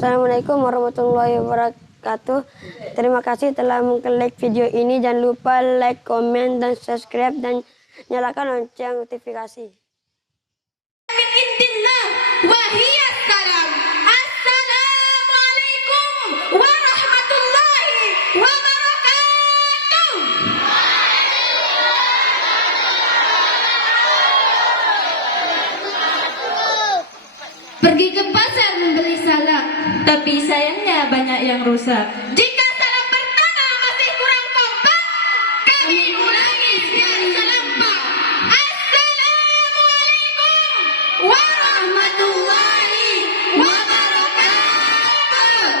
Assalamualaikum warahmatullahi wabarakatuh. Terima kasih telah mengklik video ini. Jangan lupa like, komen, dan subscribe, dan nyalakan lonceng notifikasi. Min indillah wa hiya salam. Assalamualaikum warahmatullahi wabarakatuh. Pergi ke pasar membeli salak, tapi sayangnya banyak yang rusak. Jika salak pertama masih kurang kompak, kami ulangi dengan salam pak. Assalamualaikum warahmatullahi wabarakatuh.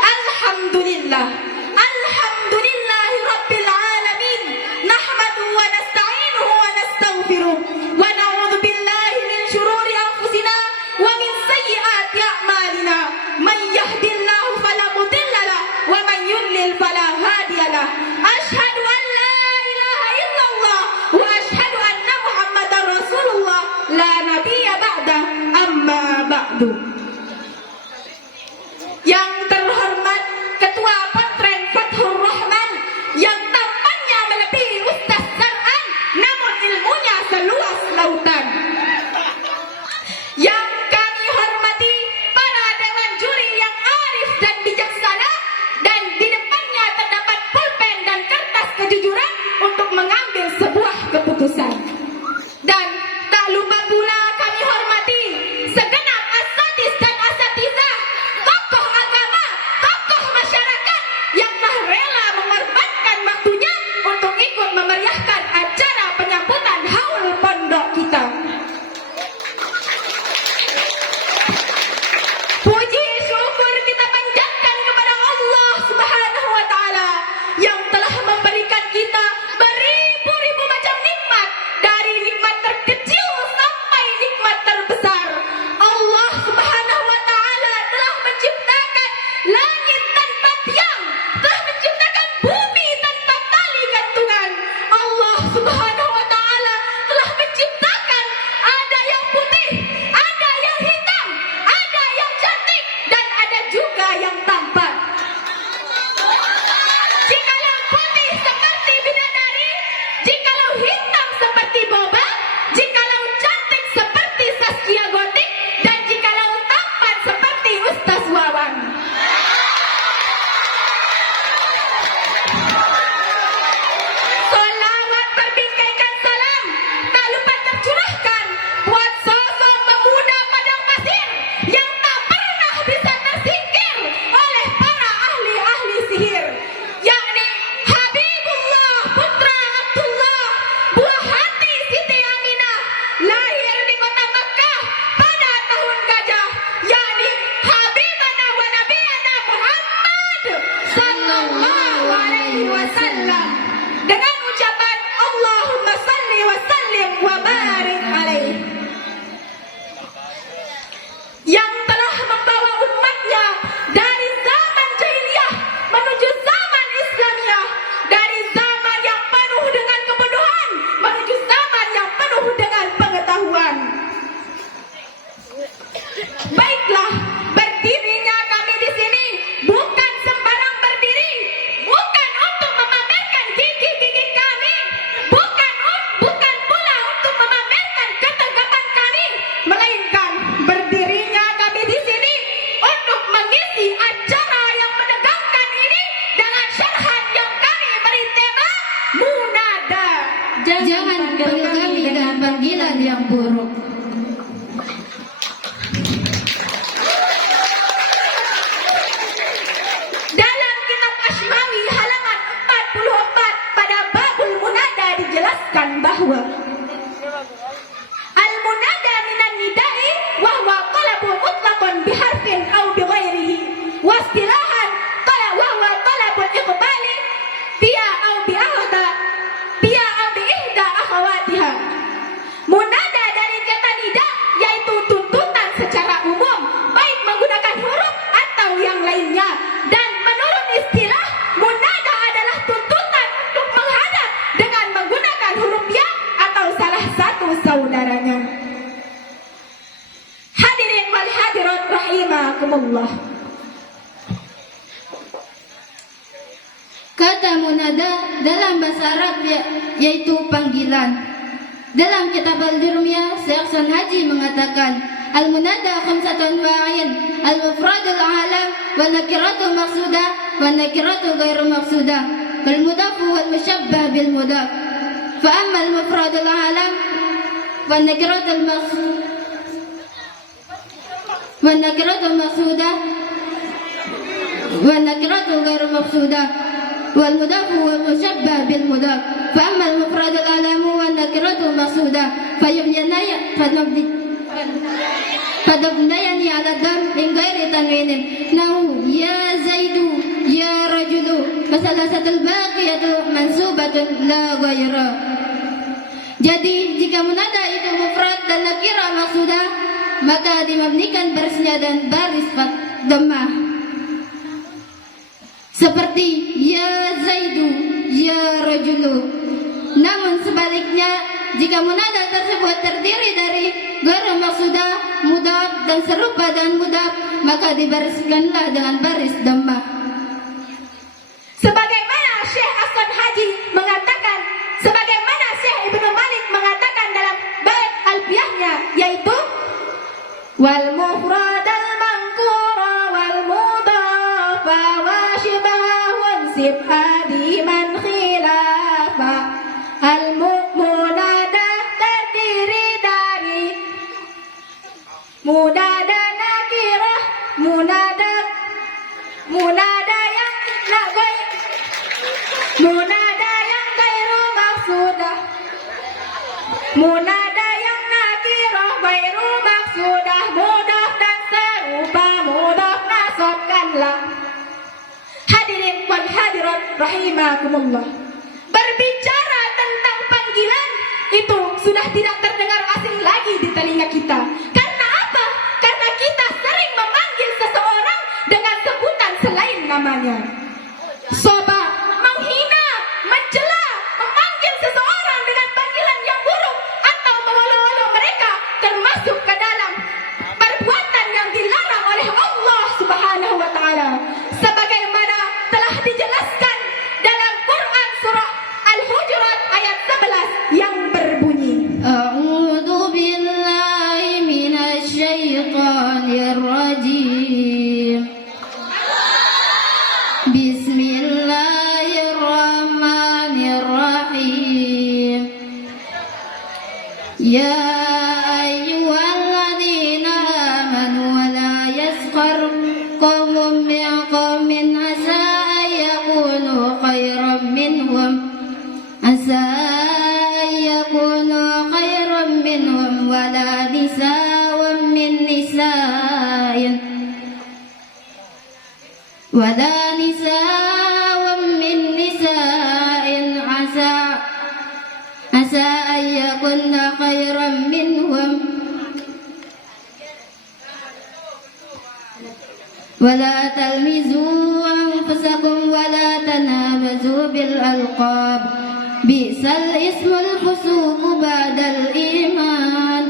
Alhamdulillah, alhamdulillahi rabbil alamin. Nahmadu wa nasta'inuhu wa nastaghfiruh wa na'udzu billahi min shururi anfusina wa min sayyiati a'malina. Man yahdihillahu fala mudilla lahu wa man yudlil fala hadiya lahu. Asyhadu an la ilaha illallah wa asyhadu anna Muhammadar Rasulullah la nabiyya ba'da, amma ba'du. Yang terhormat Ketua Pesantren Fathur Rahman yang tampannya melebihi Ustaz Zar'an, namun ilmunya seluas lautan. Yang kami hormati para dewan juri yang arif dan bijaksana, dan di depannya terdapat pulpen dan kertas kejujuran untuk mengambil sebuah keputusan. Dan tak lupa pula kami hormati segenap asatidz dan asatizah, tokoh agama, tokoh masyarakat yang telah rela mengorbankan waktunya untuk ikut memeriahkan acara penyambutan haul pondok kita. Puji syukur kita panjatkan kepada Allah Subhanahu wa taala yang telah memberikan kita beribu-ribu macam nikmat, dari nikmat terkecil sampai nikmat terbesar. Allah Subhanahu wa taala telah menciptakan langit tanpa tiang, telah menciptakan bumi tanpa tali gantungan. Allah Subhanahu wa taala telah menciptakan ada yang putih, ada yang hitam, ada yang cantik, dan ada juga yang tampan. Jikalau putih seperti bidadari, jikalau hitam seperti boba, jikalau cantik seperti Zaskia Gotik, dan jikalau tampan seperti Ustaz Wawan. Solawat berbingkaikan salam tak lupa tercurahkan buat sosok pemuda padang pasir yang tak pernah bisa tersingkir oleh para ahli-ahli sihir, yakni Habibullah putra Abdullah, buah hati Siti Aminah, lahir di kota Makkah pada tahun gajah, yakni Habibana wa Nabiyana Muhammad sallallahu alaihi wasallam, dengan ucapan Allahumma salli wa sallim wa barik alaih, yang telah membawa umatnya dari zaman jahiliyah menuju zaman Islamiyah, dari zaman yang penuh dengan kebodohan menuju zaman yang penuh dengan pengetahuan. Baiklah, berdirinya kami di sini bukan sembarang berdiri, bukan untuk memamerkan gigi-gigi kami, bukan pula untuk memamerkan ketegapan kami, melainkan berdirinya kami di sini untuk mengisi acara yang menegangkan ini dengan syarhan yang kami beri tema Munada. Jangan panggil kami dengan panggilan yang buruk. Dalam kitab Ashmawi halaman 44 pada babul munada dijelaskan bahwa al-munada minan nidai wa huwa talabun mutlaqan biharfin aw bighairihi, wa istilahan wa huwa talabul iqbali biya aw bi ihda akhawatiha. Munada dari kata nida yaitu tuntutan secara umum, baik menggunakan huruf atau yang lainnya, dan menurut istilah munada adalah tuntutan untuk menghadap dengan menggunakan huruf ya rahimakumullah. Kata munada dalam bahasa Arab yaitu panggilan. Dalam kitab Al-Jurmiyah, Syekh Hasan Haji mengatakan, al-munada khamsatun wa'in, al-mufradul alam, wa nakiratu maqsudah, wa nakiratu ghairu maqsudah, wal mudafu wal musyabbah bil mudaf. Fa amma al-mufradul alam, wa nakiratul maqsudah, wa nakiratul maqsudah, wa nakiratu ghairu maqsudah, والمضاف والمشبه بالمضاف فأما المفرد العلم والنكرة مقصودة فيبنيان على الضم من غير تنوين نحو يا زيد يا رجل فثلاثة الباقية منصوبة لا غير. Jadi jika munada itu mufrad dan nakirah maksudah, maka dimabnikan barisnya dan baris dhammah. Seperti ya Zaidu, ya Rajulu. Namun sebaliknya, jika munada tersebut terdiri dari ghairu maqsudah, mudhaf dan serupa dan mudhaf, maka dibariskanlah dengan baris dhammah. Sebagaimana Syekh Hasan Haji mengatakan, sebagaimana Syekh Ibnu Malik mengatakan dalam bait alfiyahnya, yaitu wal mufradal manqura wal mudhafa wa shibahun sibhadi man khilafa. Al munada terdiri dari munada nakirah, munada yang munada yang ghairu maqsudah, munada yang nakirah ghairu maqsudah, mudhaf dan serupa mudhaf nasabkanlah. Hadirin wal hadirat rahimakumullah. Berbicara tentang panggilan itu sudah tidak terdengar asing lagi di telinga kita. Karena apa? Karena kita sering memanggil seseorang dengan sebutan selain namanya. Sobat, menghina, mencela, memanggil seseorang dengan panggilan yang buruk atau mengolok-olok mereka termasuk ke dalam perbuatan yang dilarang oleh Allah Subhanahu wa taala. Sebagaimana telah dijelaskan dalam Quran surah Al-Hujurat ayat 11 yang berbunyi, A'udzu billahi minasy syaithanir rajim. Bismillahirrahmanirrahim. Ya ayyuhalladzina amanu wa la yaskhar qawmun min qawmin asa ayyakunu khairan minhum asa ayyakunu khairan minhum wa la nisa'un min nisa'in ولا نساء من نساء عسى أن يكن خيرا منهم ولا تلمزوا أنفسكم ولا تنابزوا بالألقاب بئس الاسم الفسوق بعد الإيمان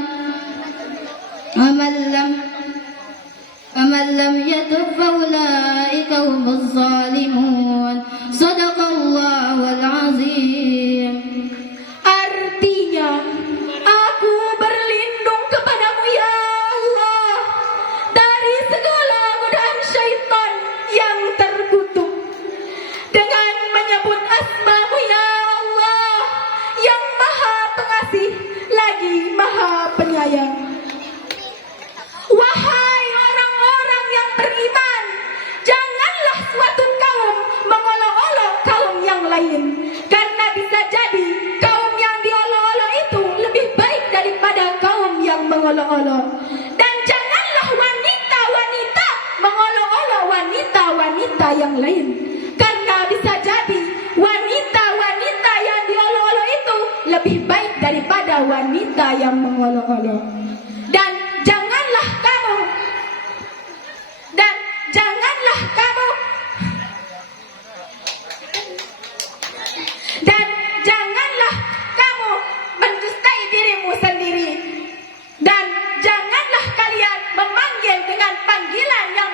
ومن لم يتب فأولئك هم الظالمون. Sadaqallahul azim. artinya, aku berlindung kepadamu ya Allah dari segala godaan syaitan yang terkutuk dengan menyebut asma-Mu ya Allah yang maha pengasih lagi maha penyayang. Wahai orang-orang yang beriman, janganlah suatu kaum mengolok-olok kaum yang lain, karena bisa jadi kaum yang diolok-olok itu lebih baik daripada kaum yang mengolok-olok. Dan janganlah wanita-wanita mengolok-olok wanita-wanita yang lain, karena bisa jadi wanita-wanita yang diolok-olok itu lebih baik daripada wanita yang mengolok-olok. Dan janganlah kamu mendustai dirimu sendiri, dan janganlah kalian memanggil dengan panggilan yang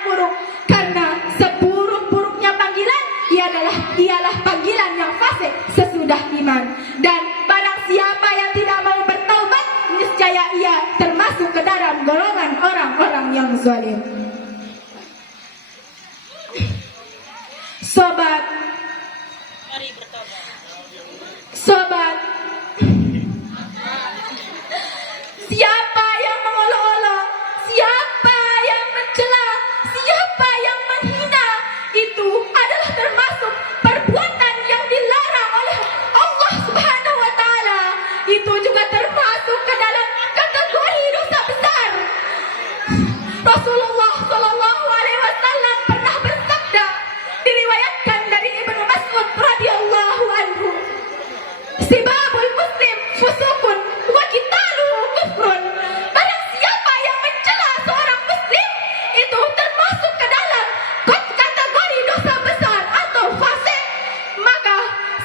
ia termasuk ke dalam golongan orang-orang yang zalim. Sobat, siapa yang mengolok-olok, siapa yang mencela, siapa yang menghina, itu adalah termasuk perbuatan yang dilarang oleh Allah Subhanahu wa taala. Itu juga termasuk ke dalam kategori dosa besar. Rasulullah Shallallahu alaihi wasallam pernah bersabda, diriwayatkan dari Ibnu Mas'ud radhiyallahu anhu, "Sibabul muslim fusukun wa qitaluhu kufrun." Barang siapa yang mencela seorang muslim, itu termasuk ke dalam kategori dosa besar atau fasik. Maka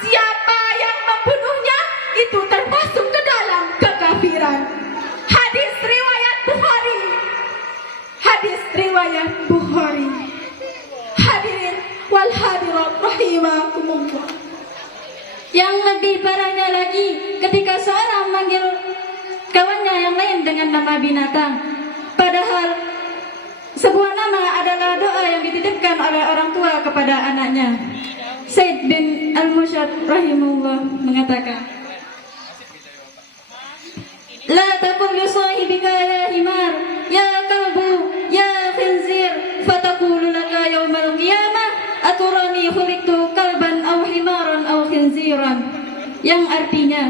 siapa yang membunuhnya, itu termasuk ke dalam kekafiran. Hadis riwayat Bukhari. Hadirin wal hadirat rahimakumullah. Yang lebih parahnya lagi, ketika seorang manggil kawannya yang lain dengan nama binatang, padahal sebuah nama adalah doa yang dititipkan oleh orang tua kepada anaknya. Said bin Al-Mushad rahimahullah mengatakan, "La taqul li sahibika ya himar, ya kalbu, ya khinzir, fataqulu laka yawmal qiyamah aturani khuliqtu kalban aw himaran aw khinziran." Yang artinya,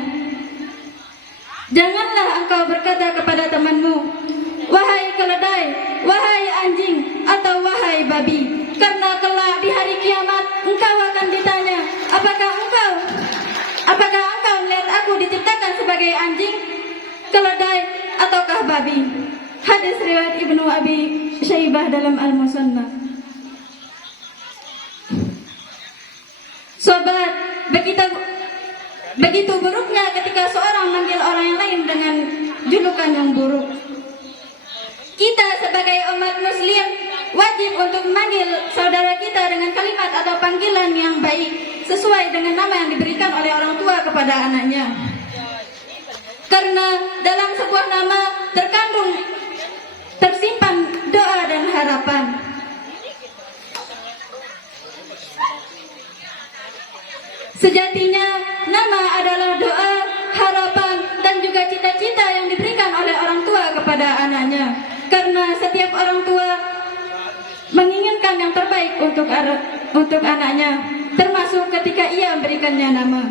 janganlah engkau berkata kepada temanmu, "Wahai keledai, wahai anjing, atau wahai babi," karena kelak di hari kiamat engkau akan ditanya, apakah engkau melihat aku diciptakan sebagai anjing, keledai, ataukah babi? Hadis riwayat Ibnu Abi Syaibah dalam Al-Musannaf. Sobat, begitu buruknya ketika seorang manggil orang yang lain dengan julukan yang buruk. Kita sebagai umat muslim wajib untuk memanggil saudara kita dengan kalimat atau panggilan yang baik sesuai dengan nama yang diberikan oleh orang tua kepada anaknya. Karena dalam sebuah nama tersimpan doa dan harapan. Sejatinya nama adalah doa, harapan, dan juga cita-cita yang diberikan oleh orang tua kepada anaknya. Karena setiap orang tua menginginkan yang terbaik untuk anaknya, termasuk ketika ia memberikannya nama.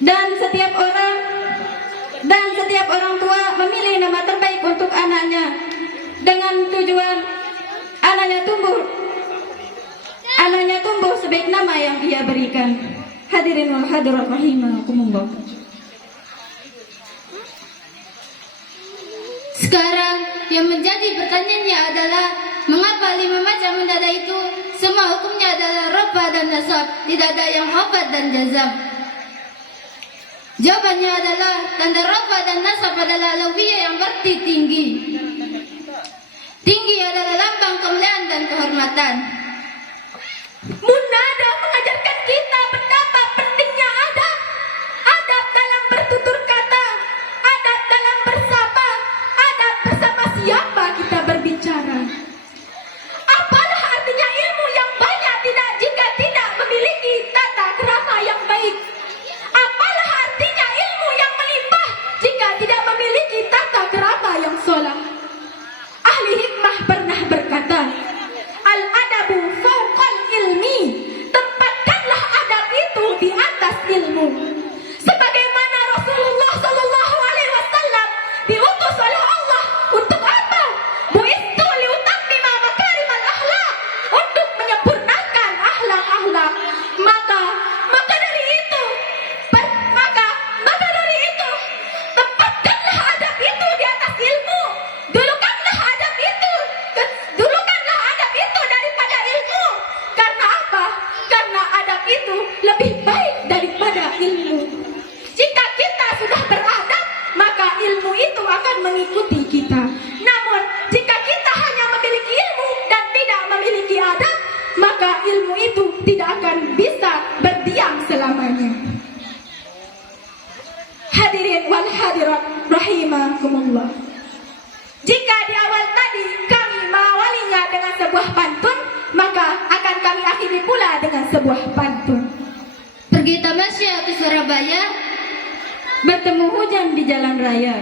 Dan setiap orang tua memilih nama terbaik untuk anaknya dengan tujuan anaknya tumbuh sebaik nama yang ia berikan. Hadirin wal hadirat rahimakumullah. Sekarang yang menjadi pertanyaannya adalah, mengapa 5 macam mendada itu semua hukumnya adalah rafa dan nasab, tidak ada yang khafad dan jazam? Jawabannya adalah tanda rafa dan nasab adalah lawiyah yang berarti tinggi. Tinggi adalah lambang kemuliaan dan kehormatan. Munada mengajarkan kita betapa pentingnya adab. Adab dalam bertutur kata, adab dalam bersapa, adab bersama siapa kita berbicara. Apalah artinya ilmu yang banyak jika tidak memiliki tata krama yang baik? Apalah artinya ilmu yang melimpah jika tidak memiliki tata krama yang sholat? Ahli hikmah pernah berkata, "Al-adabu fawqal ilmi." Tempatkanlah adab itu di atas ilmu. Sebagaimana Rasulullah Sallallahu Alaihi Wasallam diutus oleh Allah untuk apa? Bu'istu liutammima makarimal akhlak, untuk menyempurnakan akhlak-akhlak. Maka dari itu tempatkanlah adab itu di atas ilmu. Dulukanlah adab itu daripada ilmu. Karena apa? Karena adab itu lebih baik daripada ilmu. Jika kita sudah beradab, maka ilmu itu akan mengikuti kita. Namun, jika kita hanya memiliki ilmu dan tidak memiliki adab, maka ilmu itu tidak akan bisa berdiam selamanya. Hadirin hadirat rahimakumullah. Jika di awal tadi kami mengawalinya dengan sebuah pantun, maka akan kami akhiri pula dengan sebuah pantun. Pergi tamasya ke Surabaya, Bertemu hujan di jalan raya,